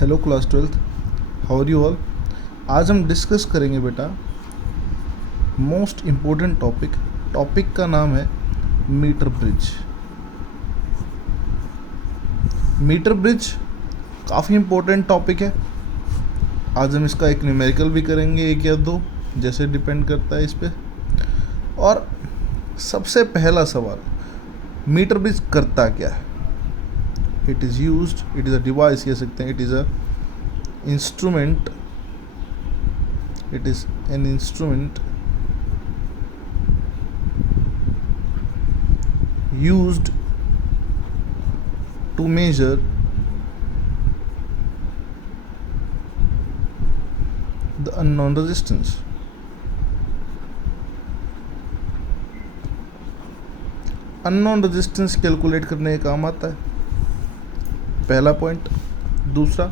Hello class 12th, how are you all. आज हम discuss करेंगे बेटा मोस्ट इम्पोर्टेंट टॉपिक का नाम है मीटर ब्रिज। मीटर ब्रिज काफ़ी इम्पोर्टेंट टॉपिक है। आज हम इसका एक न्यूमेरिकल भी करेंगे, एक या दो, जैसे डिपेंड करता है इस पे। और सबसे पहला सवाल, मीटर ब्रिज करता क्या है? इट इज़ अ डिवाइस, कह सकते हैं, it is an instrument used to measure the unknown resistance. Unknown resistance calculate करने का काम आता है, पहला पॉइंट। दूसरा,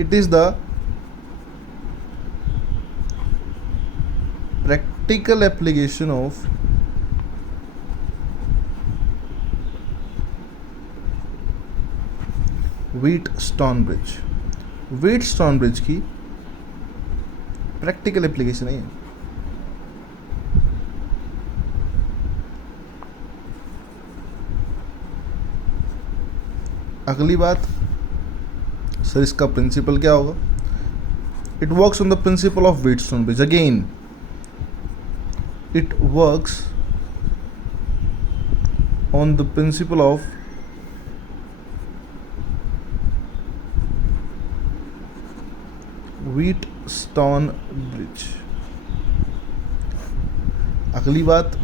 it is the practical application of Wheatstone bridge. Wheatstone bridge की प्रैक्टिकल एप्लीकेशन है। अगली बात, सर इसका प्रिंसिपल क्या होगा? It works on the principle of Wheatstone bridge. Again, it works on the principle of Wheatstone bridge. अगली बात,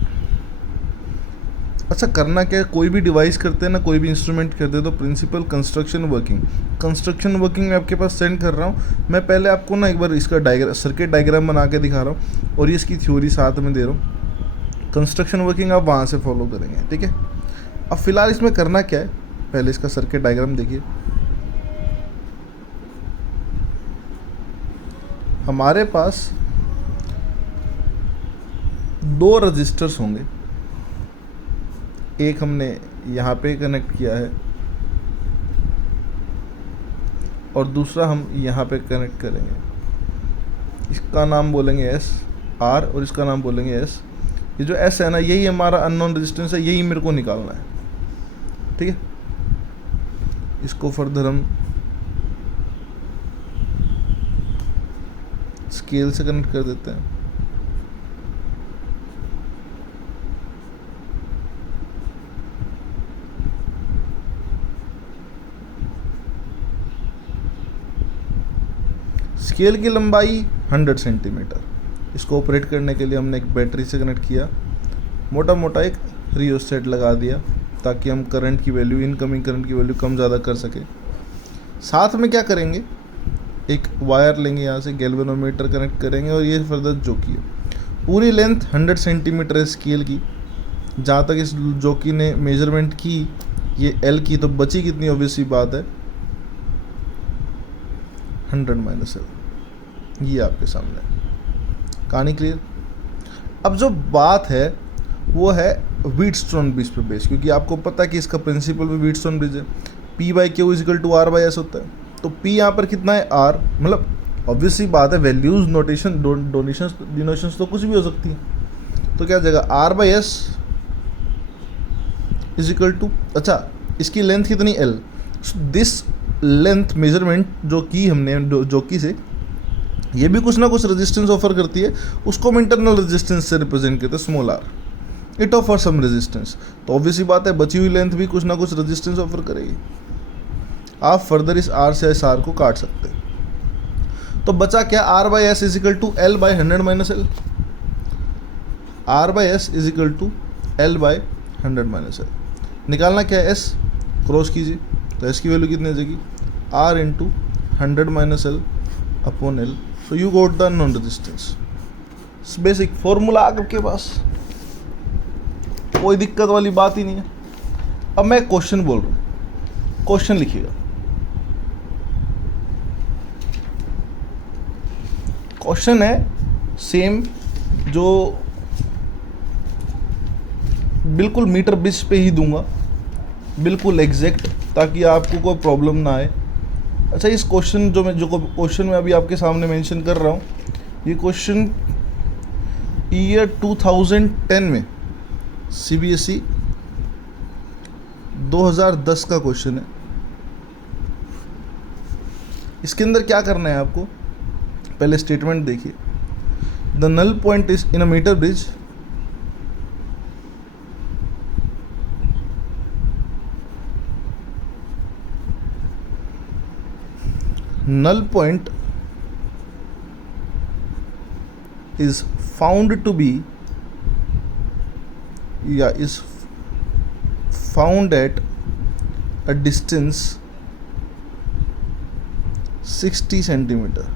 अच्छा करना क्या है? कोई भी डिवाइस करते हैं ना, कोई भी इंस्ट्रूमेंट करते हैं, तो प्रिंसिपल कंस्ट्रक्शन वर्किंग मैं आपके पास सेंड कर रहा हूँ। मैं पहले आपको ना एक बार इसका सर्किट डायग्राम बना के दिखा रहा हूँ और ये इसकी थ्योरी साथ में दे रहा हूँ। कंस्ट्रक्शन वर्किंग आप वहाँ से फॉलो करेंगे, ठीक है। अब फिलहाल इसमें करना क्या है, पहले इसका सर्किट डायग्राम देखिए। हमारे पास दो रजिस्टर्स होंगे, एक हमने यहाँ पे कनेक्ट किया है और दूसरा हम यहाँ पे कनेक्ट करेंगे। इसका नाम बोलेंगे एस आर और इसका नाम बोलेंगे एस। ये जो एस है ना, यही हमारा अननोन रेजिस्टेंस है, यही मेरे को निकालना है, ठीक है। इसको फर्दर हम स्केल से कनेक्ट कर देते हैं। स्केल की लंबाई 100 सेंटीमीटर। इसको ऑपरेट करने के लिए हमने एक बैटरी से कनेक्ट किया, मोटा मोटा एक रियोस्टेट लगा दिया ताकि हम करंट की वैल्यू, इनकमिंग करंट की वैल्यू कम ज़्यादा कर सके। साथ में क्या करेंगे, एक वायर लेंगे, यहाँ से गैल्वेनोमीटर कनेक्ट करेंगे और ये फर्दर जोकी है। पूरी लेंथ 100 सेंटीमीटर है स्केल की। जहाँ तक इस जोकी ने मेजरमेंट की ये एल की, तो बची कितनी? ऑब्वियस सी बात है 100 माइनस एल। ये आपके सामने कहानी क्लियर। अब जो बात है वो है व्हीटस्टोन ब्रिज पे बेस, क्योंकि आपको पता है कि इसका प्रिंसिपल भी व्हीटस्टोन ब्रिज है। P by Q is equal to R by S होता है। तो P यहाँ पर कितना है? R। मतलब ऑब्वियस सी बात है, वैल्यूज नोटेशन डिनोशंस तो कुछ भी हो सकती है। तो क्या जगह R by S is equal to, अच्छा इसकी लेंथ कितनी? L। दिस लेंथ मेजरमेंट जो की हमने जोकी से, ये भी कुछ ना कुछ रेजिस्टेंस ऑफर करती है, उसको हम इंटरनल रेजिस्टेंस से रिप्रेजेंट करते हैं, small r. It offer some resistance. तो ऑब्वियसली बात है, बची हुई लेंथ भी कुछ ना कुछ रेजिस्टेंस ऑफर करेगी। आप फर्दर इस आर से इस आर को काट सकते हैं। तो बचा क्या? R by S is equal to L by 100 minus L. R by S is equal to L by 100 minus L. निकालना क्या है? एस क्रॉस कीजिए, तो एस की वैल्यू कितनी आ जाएगी? R into 100 minus L upon L. So you got the known resistance. Basic formula आपके पास, कोई दिक्कत वाली बात ही नहीं है। अब मैं क्वेश्चन बोल रहा हूँ, क्वेश्चन लिखिएगा। क्वेश्चन है सेम, जो बिल्कुल मीटर ब्रिज पे ही दूंगा, बिल्कुल एग्जैक्ट, ताकि आपको कोई प्रॉब्लम ना आए। अच्छा, इस क्वेश्चन जो क्वेश्चन मैं अभी आपके सामने मेंशन कर रहा हूँ, ये क्वेश्चन ईयर 2010 में CBSE 2010 का क्वेश्चन है। इसके अंदर क्या करना है आपको, पहले स्टेटमेंट देखिए। The null point is in a metre bridge null point is found to be is found at a distance 60 centimeter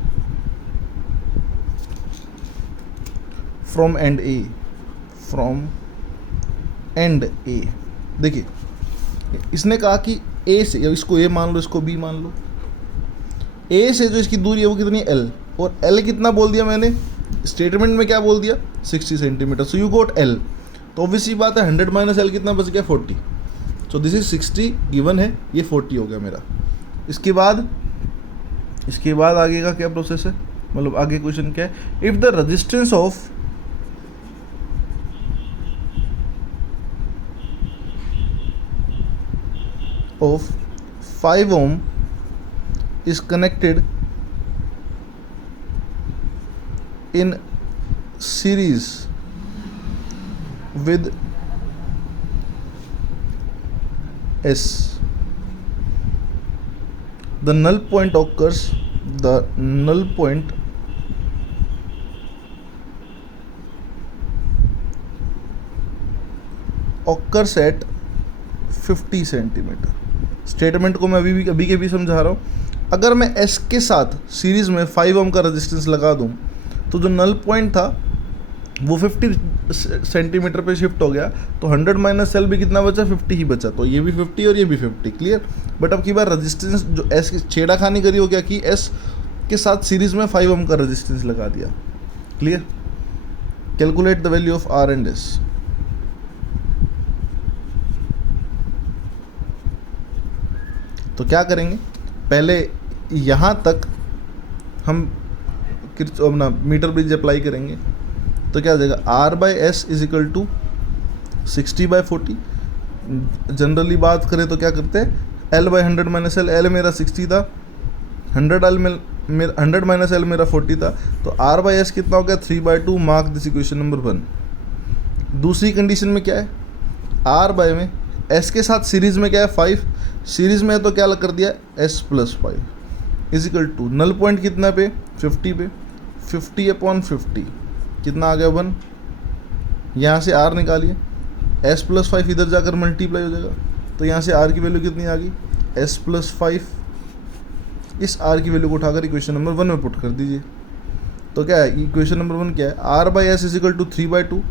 from end A, देखिए इसने कहा कि A से, इसको A मान लो, इसको B मान लो, A से जो इसकी दूरी है वो कितनी है L, और L कितना बोल दिया मैंने स्टेटमेंट में, क्या बोल दिया 60 centimetre. So you goat L, तो ऑब्वियसली बात है 100 माइनस L कितना बच गया 40। सो दिस इज 60 गिवन है, ये 40 हो गया मेरा। इसके बाद आगे का क्या प्रोसेस है, मतलब आगे क्वेश्चन क्या है, if the resistance of of 5 ohm is connected in series with S, the null point occurs at 50 centimetre. Statement को मैं अभी के भी समझा रहा हूँ। अगर मैं S के साथ सीरीज़ में 5 ओम का रेजिस्टेंस लगा दूँ तो जो नल पॉइंट था वो 50 सेंटीमीटर पे शिफ्ट हो गया, तो 100 माइनस L भी कितना बचा 50 ही बचा, तो ये भी 50 और ये भी 50, क्लियर। बट अब की बार रेजिस्टेंस जो S की छेड़ाखानी करी हो, क्या कि S के साथ सीरीज़ में 5 ओम का रेजिस्टेंस लगा दिया, clear. Calculate the value of R and S। तो क्या करेंगे, पहले यहाँ तक हम अपना मीटर ब्रिज अप्लाई करेंगे, तो क्या आ जाएगा R/S is equal to 60/40। Generally बात करें तो क्या करते हैं, L/100 माइनस L, L मेरा 60 था, 100 माइनस L मेरा 40 था, तो R/S कितना हो गया 3/2। Mark this equation number 1। दूसरी कंडीशन में क्या है, R/ में S के साथ सीरीज़ में क्या है 5, सीरीज़ में है तो क्या कर दिया S+5 is equal to null point कितना पे 50 पे, 50/50 कितना आ गया 1। यहाँ से R निकालिए, S+5 इधर जाकर मल्टीप्लाई हो जाएगा, तो यहाँ से R की वैल्यू कितनी आ गई S+5। इस R की वैल्यू को उठाकर इक्वेशन नंबर 1 में पुट कर दीजिए। तो क्या है इक्वेशन नंबर 1 क्या है, R/S is equal to 3/2,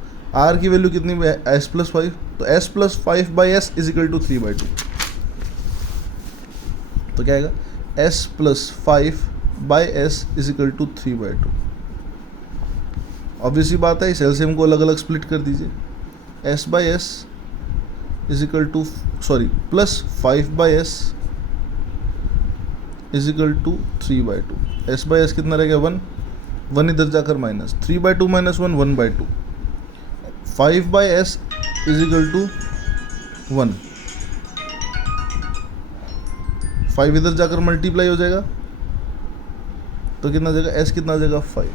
R की वैल्यू कितनी है S+5, तो S+5/S इज इक्वल टू 3/2। तो क्या आएगा S+5/S is equal to 3/2। Obviously बात है, इस एलसीएम को अलग अलग स्प्लिट कर दीजिए। S/S is equal to +5/S is equal to 3/2। S/S कितना रहेगा 1 इधर जाकर minus, 3/2 minus 1 1/2। 5/S is equal to 1, 5 इधर जाकर मल्टीप्लाई हो जाएगा, तो कितना आ जाएगा S कितना आ जाएगा 5।